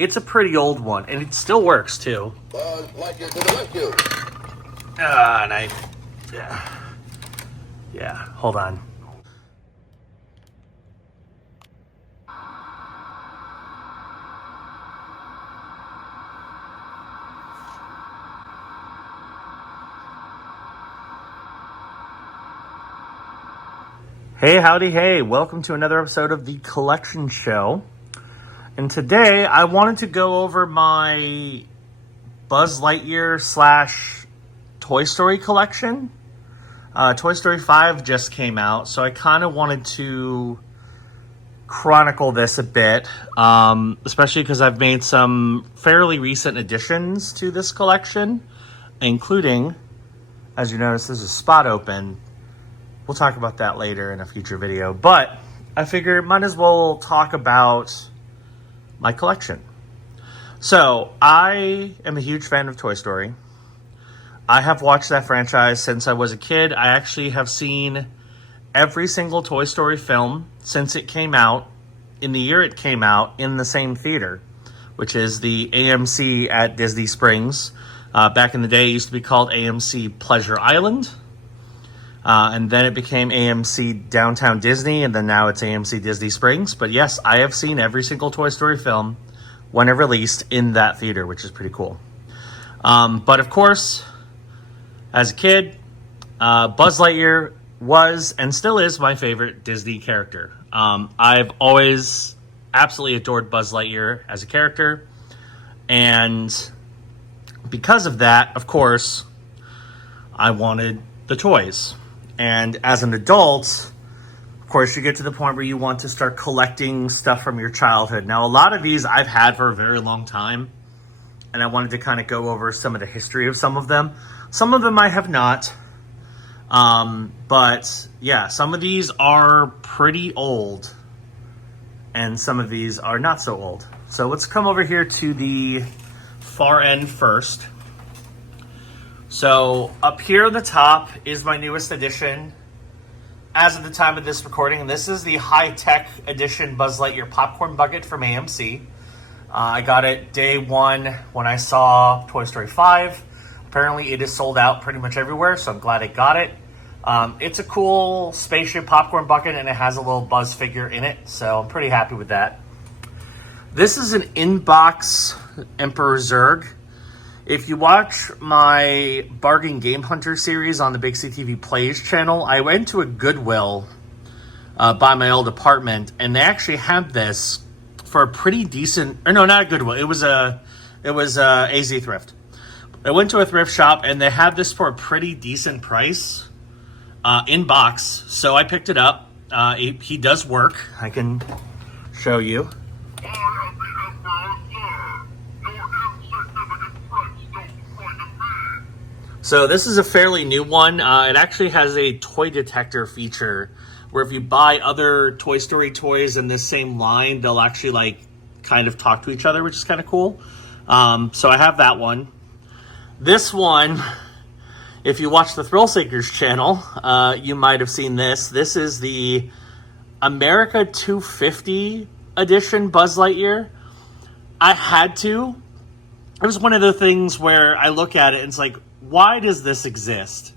It's a pretty old one, and it still works too. Lightyear to the rescue. Yeah, hold on. Hey, howdy, hey. Welcome to another episode of The Collection Show. And today I wanted to go over my Buzz Lightyear / Toy Story collection. Toy Story 5 just came out, so I kind of wanted to chronicle this a bit, especially because I've made some fairly recent additions to this collection, including, as you notice, there's a spot open. We'll talk about that later in a future video, but I figured might as well talk about my collection. So, I am a huge fan of Toy Story. I have watched that franchise since I was a kid. I actually have seen every single Toy Story film since it came out, in the year it came out, in the same theater, which is the AMC at Disney Springs. Back in the day, it used to be called AMC Pleasure Island. And then it became AMC Downtown Disney, and then now it's AMC Disney Springs. But yes, I have seen every single Toy Story film when it released in that theater, which is pretty cool. But of course, as a kid, Buzz Lightyear was and still is my favorite Disney character. I've always absolutely adored Buzz Lightyear as a character. And because of that, of course, I wanted the toys. And as an adult, of course, you get to the point where you want to start collecting stuff from your childhood. Now, a lot of these I've had for a very long time, and I wanted to kind of go over some of the history of some of them. Some of them I have not. But yeah, some of these are pretty old, and some of these are not so old. So let's come over here to the far end first. So up here on the top is my newest edition as of the time of this recording. And this is the high-tech edition Buzz Lightyear popcorn bucket from AMC. I got it day one when I saw Toy Story 5. Apparently it is sold out pretty much everywhere, so I'm glad I got it. It's a cool spaceship popcorn bucket, and it has a little Buzz figure in it, so I'm pretty happy with that. This is an in-box Emperor Zurg. If you watch my Bargain Game Hunter series on the BigCTV Plays channel, I went to a Goodwill by my old apartment, and they actually had this for a pretty decent, or no, not a Goodwill. It was AZ Thrift. I went to a thrift shop, and they had this for a pretty decent price in box. So I picked it up. He does work. I can show you. So this is a fairly new one. It actually has a toy detector feature where if you buy other Toy Story toys in this same line, they'll actually kind of talk to each other, which is kind of cool. So I have that one. This one, if you watch the Thrill Seekers channel, you might have seen this. This is the America 250 edition Buzz Lightyear. I had to. It was one of the things where I look at it and it's like, why does this exist?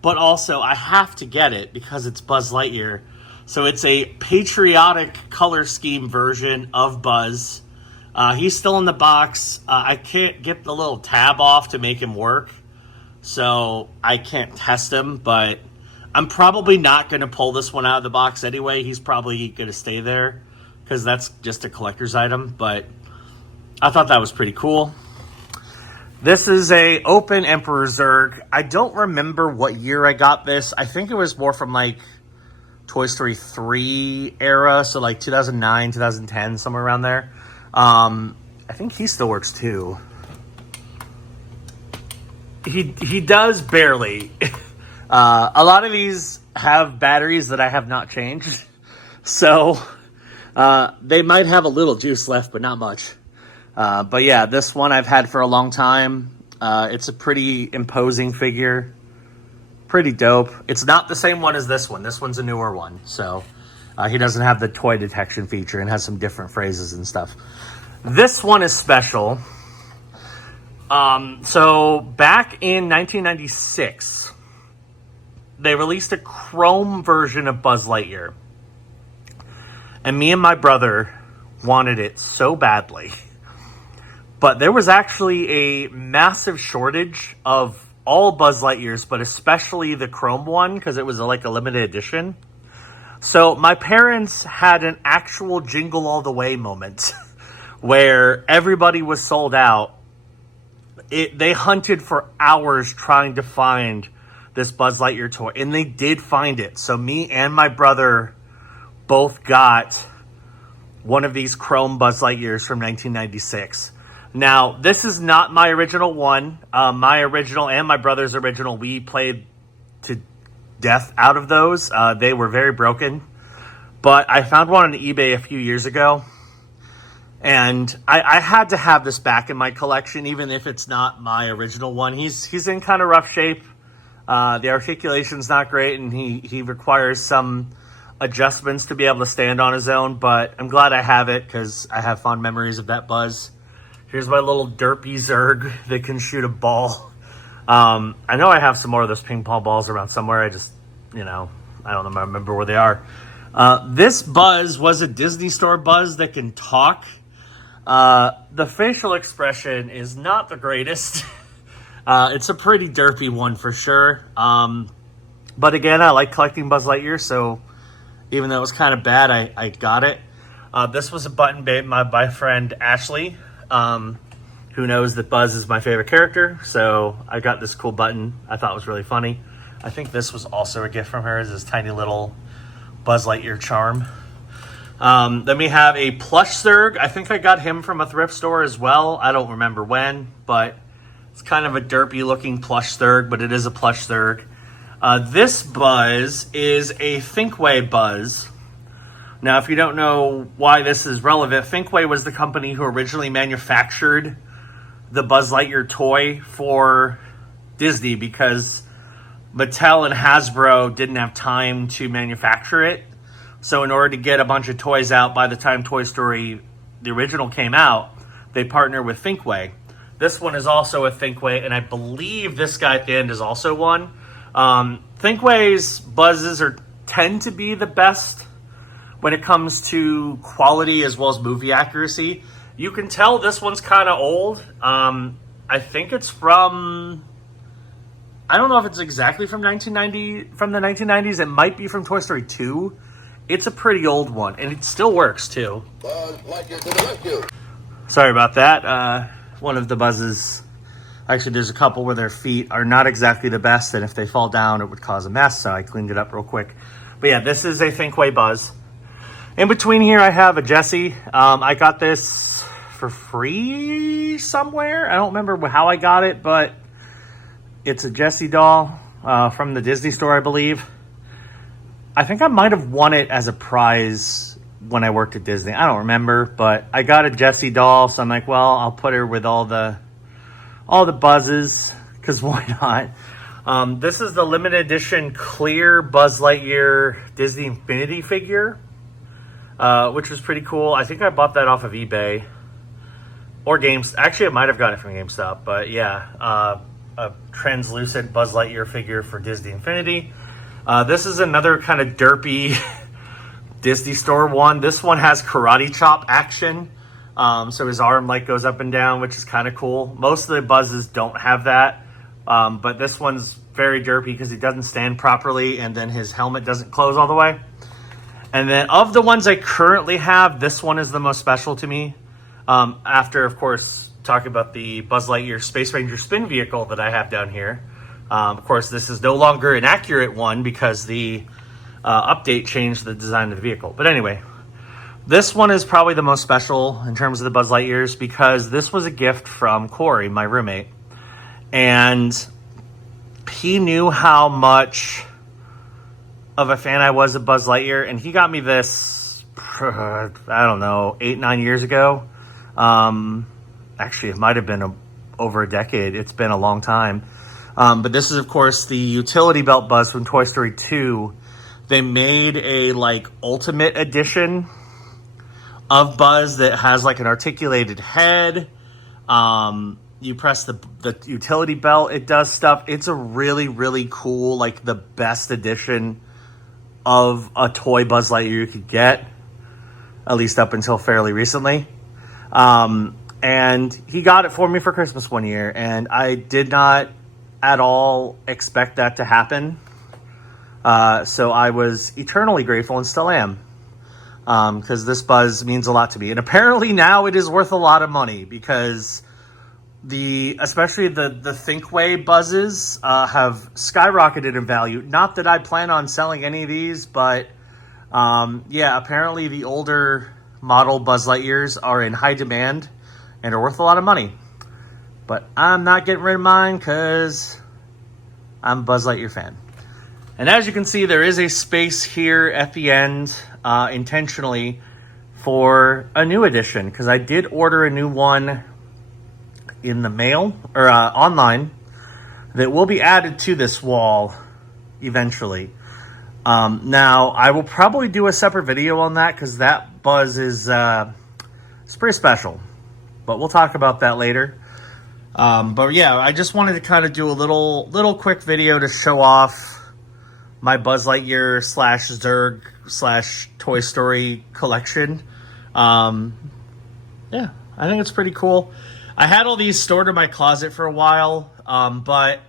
But also, I have to get it because it's Buzz Lightyear. So it's a patriotic color scheme version of Buzz. He's still in the box. I can't get the little tab off to make him work, so I can't test him, but I'm probably not going to pull this one out of the box anyway. He's probably going to stay there because that's just a collector's item, but I thought that was pretty cool. This is a open Emperor Zurg. I don't remember what year I got this. I think it was more from Toy Story 3 era, so 2009, 2010, somewhere around there. I think he still works too. He does barely. A lot of these have batteries that I have not changed, so they might have a little juice left, but not much. But yeah, this one I've had for a long time. It's a pretty imposing figure. Pretty dope. It's not the same one as this one. This one's a newer one. So he doesn't have the toy detection feature and has some different phrases and stuff. This one is special. So back in 1996, they released a chrome version of Buzz Lightyear. And me and my brother wanted it so badly. But there was actually a massive shortage of all Buzz Lightyears, but especially the chrome one, because it was like a limited edition. So my parents had an actual Jingle All the Way moment where everybody was sold out. They hunted for hours trying to find this Buzz Lightyear toy, and they did find it. So me and my brother both got one of these chrome Buzz Lightyears from 1996. Now, this is not my original one. My original and my brother's original, we played to death out of those. They were very broken. But I found one on eBay a few years ago. And I had to have this back in my collection, even if it's not my original one. He's in kind of rough shape. The articulation's not great, and he requires some adjustments to be able to stand on his own. But I'm glad I have it because I have fond memories of that Buzz. Here's my little derpy Zurg that can shoot a ball. I know I have some more of those ping pong balls around somewhere. I just, I don't remember where they are. This Buzz was a Disney Store Buzz that can talk. The facial expression is not the greatest. It's a pretty derpy one for sure. But again, I like collecting Buzz Lightyear, so even though it was kind of bad, I got it. This was a button made by my friend Ashley, who knows that Buzz is my favorite character. So I got this cool button. I thought it was really funny. I think this was also a gift from her, is this tiny little Buzz Lightyear charm. Then we have a plush Zurg. I think I got him from a thrift store as well. I don't remember when, but it's kind of a derpy looking plush Zurg, but it is a plush Zurg. This Buzz is a Thinkway Buzz. Now, if you don't know why this is relevant, Thinkway was the company who originally manufactured the Buzz Lightyear toy for Disney because Mattel and Hasbro didn't have time to manufacture it. So in order to get a bunch of toys out by the time Toy Story, the original, came out, they partnered with Thinkway. This one is also a Thinkway, and I believe this guy at the end is also one. Thinkway's Buzzes tend to be the best when it comes to quality as well as movie accuracy. You can tell this one's kind of old. I think it's from... I don't know if it's exactly from 1990, from the 1990s. It might be from Toy Story 2. It's a pretty old one, and it still works, too. Buzz Lightyear to the rescue. Sorry about that. One of the Buzzes... Actually, there's a couple where their feet are not exactly the best, and if they fall down, it would cause a mess, so I cleaned it up real quick. But yeah, this is a Thinkway Buzz. In between here, I have a Jessie. I got this for free somewhere. I don't remember how I got it, but it's a Jessie doll from the Disney Store, I believe. I think I might have won it as a prize when I worked at Disney. I don't remember, but I got a Jessie doll, so I'm like, well, I'll put her with all the Buzzes, because why not? This is the limited edition clear Buzz Lightyear Disney Infinity figure, which was pretty cool. I think I bought that off of eBay or Actually, I might have gotten it from GameStop, but yeah, a translucent Buzz Lightyear figure for Disney Infinity. This is another kind of derpy Disney Store one. This one has karate chop action. So his arm goes up and down, which is kind of cool. Most of the Buzzes don't have that. But this one's very derpy because he doesn't stand properly, and then his helmet doesn't close all the way. And then of the ones I currently have, this one is the most special to me. After, of course, talking about the Buzz Lightyear Space Ranger spin vehicle that I have down here. Of course, this is no longer an accurate one because the update changed the design of the vehicle. But anyway, this one is probably the most special in terms of the Buzz Lightyears because this was a gift from Corey, my roommate. And he knew how much of a fan I was of Buzz Lightyear, and he got me this, I don't know, 8-9 years ago. Actually, it might have been over a decade. It's been a long time. But this is, of course, the utility belt Buzz from Toy Story 2. They made a, Ultimate Edition of Buzz that has like an articulated head. You press the utility belt, it does stuff. It's a really, really cool, like the best edition of a toy Buzz Lightyear you could get, at least up until fairly recently. And he got it for me for Christmas one year, and I did not at all expect that to happen. So I was eternally grateful and still am, because this Buzz means a lot to me. And apparently now it is worth a lot of money, because especially the Thinkway Buzzes have skyrocketed in value. Not that I plan on selling any of these, but yeah, apparently the older model Buzz Lightyears are in high demand and are worth a lot of money. But I'm not getting rid of mine because I'm a Buzz Lightyear fan. And as you can see, there is a space here at the end intentionally for a new edition, because I did order a new one in the mail or online that will be added to this wall eventually. Now, I will probably do a separate video on that, because that Buzz is it's pretty special. But we'll talk about that later. But yeah, I just wanted to kind of do a little quick video to show off my Buzz Lightyear / Zurg / Toy Story collection. Yeah, I think it's pretty cool. I had all these stored in my closet for a while, but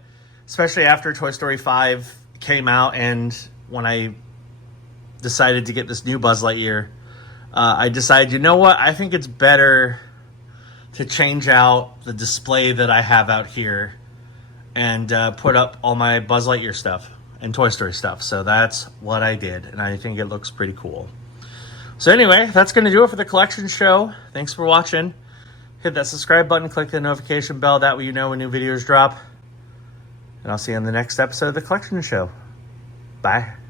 especially after Toy Story 5 came out, and when I decided to get this new Buzz Lightyear, I decided, you know what, I think it's better to change out the display that I have out here and put up all my Buzz Lightyear stuff and Toy Story stuff. So that's what I did, and I think it looks pretty cool. So anyway, that's going to do it for the collection show. Thanks for watching. Hit that subscribe button, click the notification bell, that way you know when new videos drop. And I'll see you on the next episode of the collection show. Bye.